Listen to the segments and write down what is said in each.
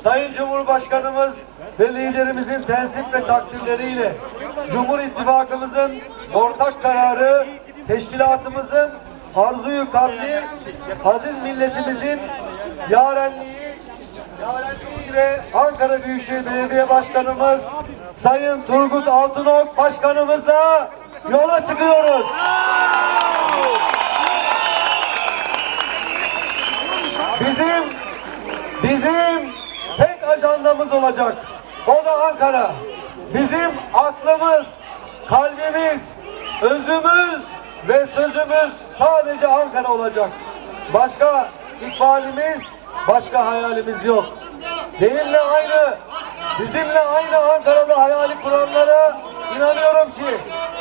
Sayın Cumhurbaşkanımız ve liderimizin tensip ve takdirleriyle Cumhur İttifakımızın ortak kararı teşkilatımızın arzuyu kalbi aziz milletimizin yarenliği yarenliğiyle Ankara Büyükşehir Belediye Başkanımız Sayın Turgut Altınok Başkanımızla yola çıkıyoruz. Bizim bizim tek ajandamız olacak. O da Ankara. Bizim aklımız, kalbimiz, özümüz ve sözümüz sadece Ankara olacak. Başka ikbalimiz, başka hayalimiz yok. Benimle aynı, bizimle aynı Ankaralı hayali kuranlara inanıyorum ki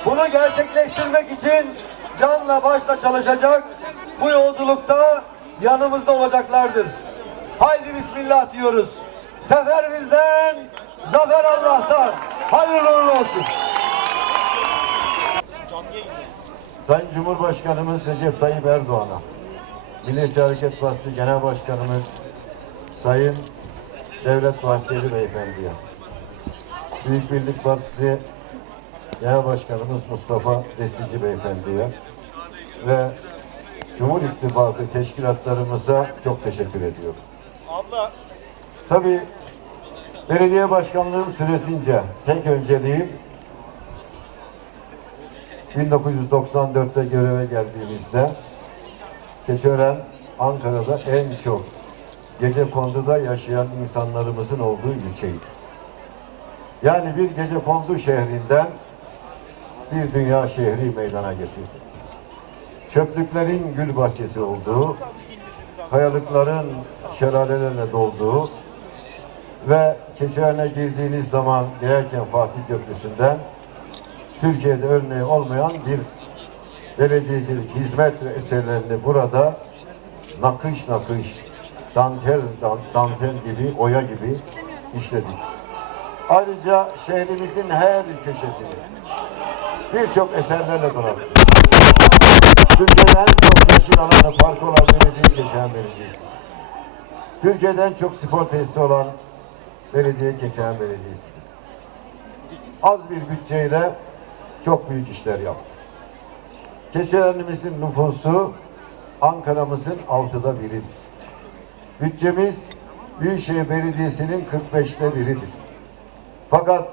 bunu gerçekleştirmek için canla başla çalışacak. Bu yolculukta yanımızda olacaklardır. Haydi Bismillah diyoruz. Sefer bizden, zafer Allah'tan. Hayırlı uğurlu olsun. Sayın Cumhurbaşkanımız Recep Tayyip Erdoğan'a, Milliyetçi Hareket Partisi Genel Başkanımız Sayın Devlet Bahçeli Beyefendi'ye, Büyük Birlik Partisi Genel Başkanımız Mustafa Destici Beyefendi'ye ve Cumhur İttifakı teşkilatlarımıza çok teşekkür ediyorum. Tabii belediye başkanlığım süresince tek önceliğim 1994'te göreve geldiğimizde Keçören Ankara'da en çok gece konduda yaşayan insanlarımızın olduğu ilçeydi. Yani bir gece kondu şehrinden bir dünya şehri meydana getirdi. Çöplüklerin gül bahçesi olduğu, kayalıkların şelalelerle dolduğu ve Keçören'e girdiğiniz zaman girerken Fatih Köprüsü'nden Türkiye'de örneği olmayan bir belediyecilik hizmet eserlerini burada nakış nakış, dantel dan- dantel gibi, oya gibi işledik. Ayrıca şehrimizin her köşesini birçok eserlerle donattık. Türkiye'den çok yeşil alanı park olan belediye Keçiören Belediyesi. Türkiye'den çok spor tesisi olan belediye Keçiören Belediyesi'dir. Az bir bütçeyle çok büyük işler yaptı. Keçiören'imizin nüfusu Ankara'mızın altıda biridir. Bütçemiz Büyükşehir Belediyesi'nin 45'te biridir. Fakat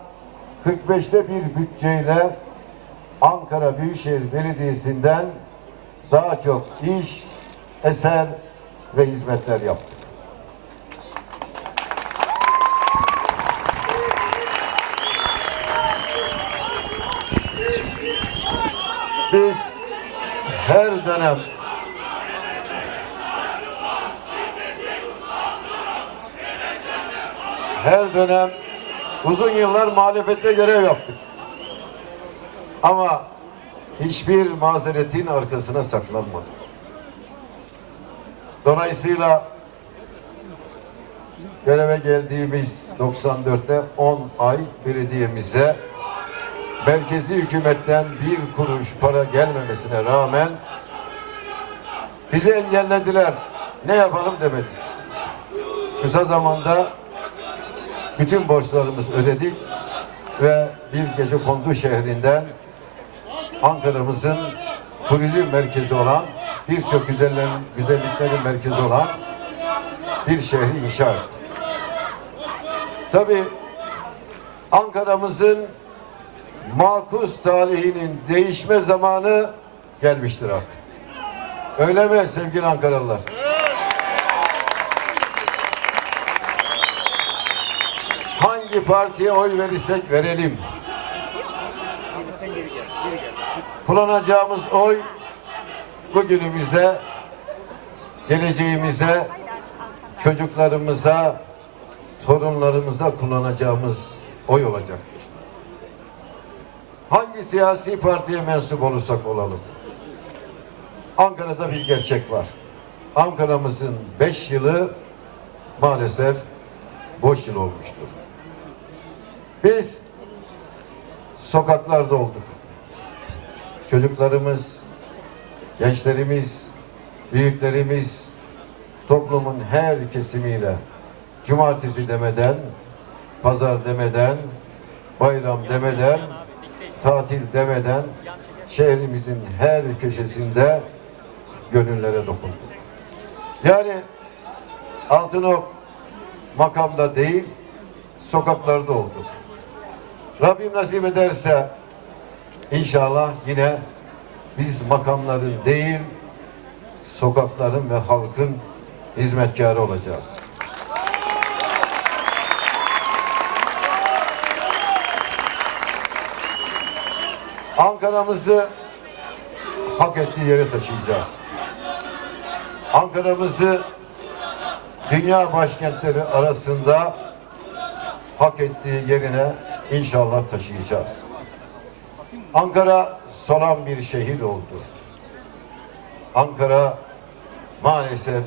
45'te bir bütçeyle Ankara Büyükşehir Belediyesi'nden daha çok iş, eser ve hizmetler yaptık. Biz her dönem her dönem uzun yıllar muhalefette görev yaptık. Ama hiçbir mazeretin arkasına saklanmadık. Dolayısıyla göreve geldiğimiz 94'te 10 ay belediyemize merkezi hükümetten bir kuruş para gelmemesine rağmen bizi engellediler. Ne yapalım demedik. Kısa zamanda bütün borçlarımızı ödedik ve bir gece kondu şehrinden Ankara'mızın turizm merkezi olan birçok güzellerin, güzelliklerin merkezi olan bir şehri inşa ettik. Tabii Ankara'mızın makus tarihinin değişme zamanı gelmiştir artık. Öyle mi sevgili Ankaralılar? Hangi partiye oy verirsek verelim. Kullanacağımız oy bugünümüze, geleceğimize, çocuklarımıza, torunlarımıza kullanacağımız oy olacaktır. Hangi siyasi partiye mensup olursak olalım. Ankara'da bir gerçek var. Ankara'mızın beş yılı maalesef boş yıl olmuştur. Biz sokaklarda olduk. Çocuklarımız, gençlerimiz, büyüklerimiz toplumun her kesimiyle cumartesi demeden, pazar demeden, bayram demeden, tatil demeden şehrimizin her köşesinde gönüllere dokunduk. Yani Altınok makamda değil, sokaklarda olduk. Rabbim nasip ederse inşallah yine biz makamların değil, sokakların ve halkın hizmetkarı olacağız. Ankara'mızı hak ettiği yere taşıyacağız. Ankara'mızı dünya başkentleri arasında hak ettiği yerine inşallah taşıyacağız. Ankara solan bir şehir oldu. Ankara maalesef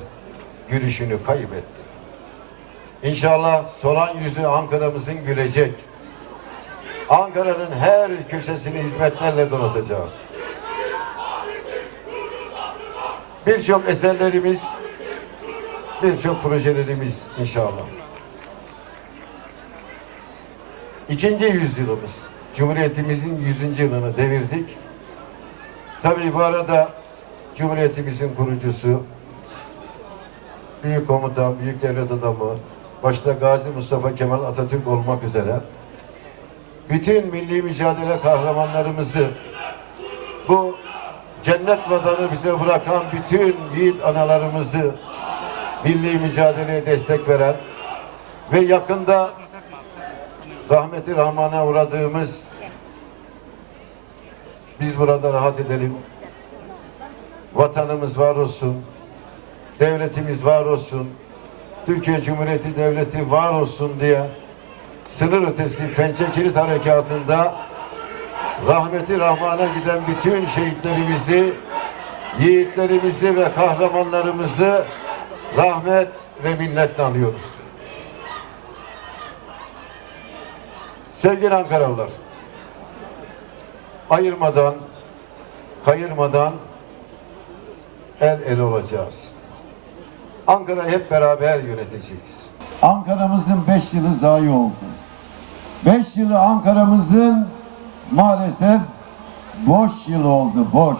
gülüşünü kaybetti. İnşallah solan yüzü Ankara'mızın gülecek. Ankara'nın her köşesini hizmetlerle donatacağız. Birçok eserlerimiz, birçok projelerimiz inşallah. İkinci yüzyılımız, Cumhuriyetimizin yüzüncü yılını devirdik. Tabii bu arada Cumhuriyetimizin kurucusu, büyük komutan, büyük devlet adamı, başta Gazi Mustafa Kemal Atatürk olmak üzere bütün milli mücadele kahramanlarımızı bu cennet vatanı bize bırakan bütün yiğit analarımızı milli mücadeleye destek veren ve yakında rahmeti rahmana uğradığımız biz burada rahat edelim. Vatanımız var olsun. Devletimiz var olsun. Türkiye Cumhuriyeti Devleti var olsun diye sınır ötesi pençe kilit harekatında rahmeti rahmana giden bütün şehitlerimizi, yiğitlerimizi ve kahramanlarımızı rahmet ve minnetle anıyoruz. Sevgili Ankaralılar, ayırmadan, kayırmadan el ele olacağız. Ankara'yı hep beraber yöneteceğiz. Ankara'mızın beş yılı zayi oldu. Beş yılı Ankara'mızın maalesef boş yıl oldu, boş.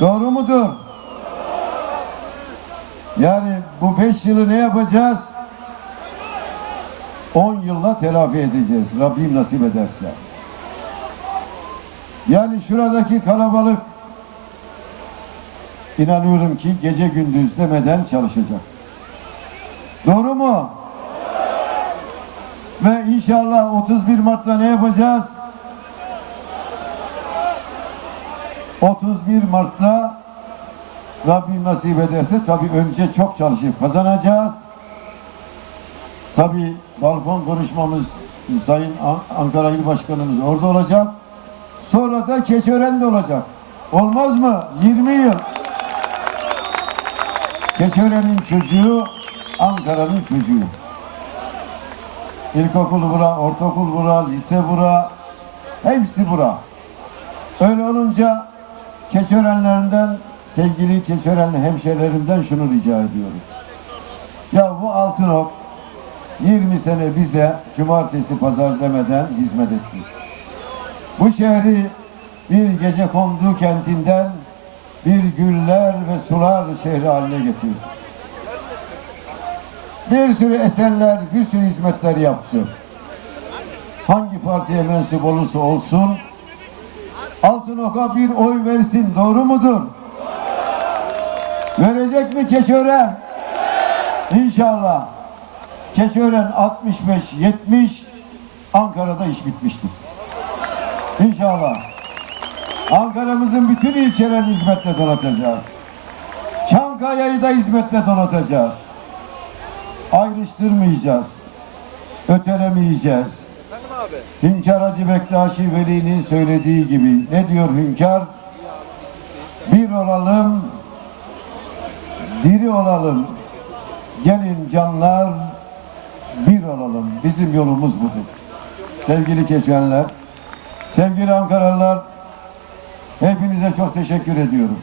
Doğru mudur? Yani bu beş yılı ne yapacağız? On yılla telafi edeceğiz. Rabbim nasip ederse. Yani şuradaki kalabalık inanıyorum ki gece gündüz demeden çalışacak. Doğru mu? Ve inşallah 31 Mart'ta ne yapacağız? 31 Mart'ta Rabbim nasip ederse tabii önce çok çalışıp kazanacağız. Tabii balkon konuşmamız Sayın An- Ankara İl Başkanımız orada olacak. Sonra da Keçören'de olacak. Olmaz mı? 20 yıl. Keçören'in çocuğu Ankara'nın çocuğu. İlkokul bura, ortaokul bura, lise bura, hepsi bura. Öyle olunca Keçörenlerinden, sevgili Keçörenli hemşerilerimden şunu rica ediyorum. Ya bu Altınok 20 sene bize cumartesi pazar demeden hizmet etti. Bu şehri bir gece kondu kentinden bir güller ve sular şehri haline getirdi. Bir sürü eserler, bir sürü hizmetler yaptı. Hangi partiye mensup olursa olsun Altınok'a bir oy versin. Doğru mudur? Verecek mi Keçören? İnşallah. Keçören 65-70 Ankara'da iş bitmiştir. İnşallah. Ankara'mızın bütün ilçelerini hizmetle donatacağız. Çankaya'yı da hizmetle donatacağız. Ayrıştırmayacağız. Ötelemeyeceğiz. Hünkar Hacı Bektaşi Veli'nin söylediği gibi ne diyor Hünkar? Bir olalım, diri olalım. Gelin canlar, bir olalım. Bizim yolumuz budur. Sevgili Keçiyenler, sevgili Ankaralılar, hepinize çok teşekkür ediyorum.